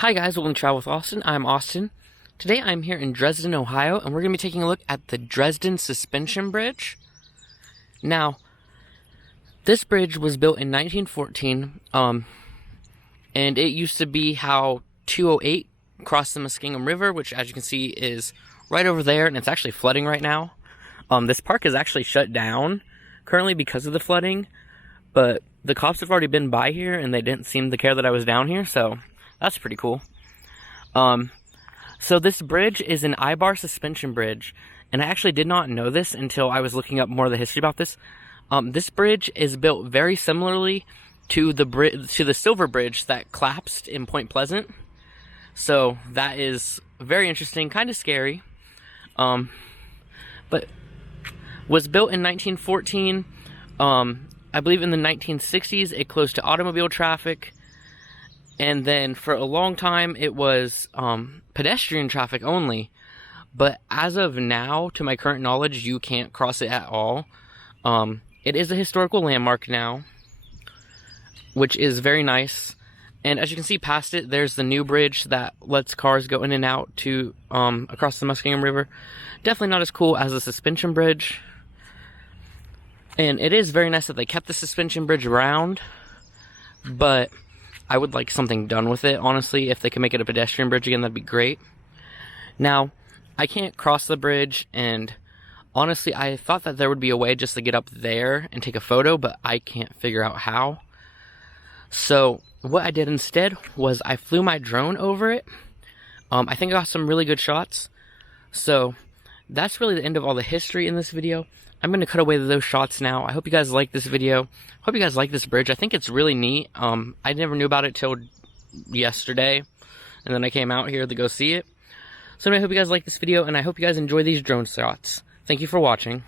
Hi guys, welcome to Travel with Austin. I'm Austin. Today I'm here in Dresden, Ohio, and we're going to be taking a look at the Dresden Suspension Bridge. Now, this bridge was built in 1914, and it used to be how 208 crossed the Muskingum River, which as you can see is right over there, and it's actually flooding right now. This park is actually shut down currently because of the flooding, but the cops have already been by here, and they didn't seem to care that I was down here, so that's pretty cool. So this bridge is an I-bar suspension bridge, and I actually did not know this until I was looking up more of the history about this. This bridge is built very similarly to the Silver Bridge that collapsed in Point Pleasant. So that is very interesting, kind of scary. But was built in 1914. I believe in the 1960s it closed to automobile traffic. And then for a long time, it was pedestrian traffic only. But as of now, to my current knowledge, you can't cross it at all. It is a historical landmark now, which is very nice. And as you can see past it, there's the new bridge that lets cars go in and out to across the Muskingum River. Definitely not as cool as the suspension bridge. And it is very nice that they kept the suspension bridge around, but I would like something done with it, honestly. If they can make it a pedestrian bridge again, that'd be great. Now, I can't cross the bridge, and honestly, I thought that there would be a way just to get up there and take a photo, but I can't figure out how. So, what I did instead was I flew my drone over it. I think I got some really good shots. So, that's really the end of all the history in this video. I'm going to cut away those shots now. I hope you guys like this video. Hope you guys like this bridge. I think it's really neat. I never knew about it till yesterday, and then I came out here to go see it. So anyway, I hope you guys like this video, and I hope you guys enjoy these drone shots. Thank you for watching.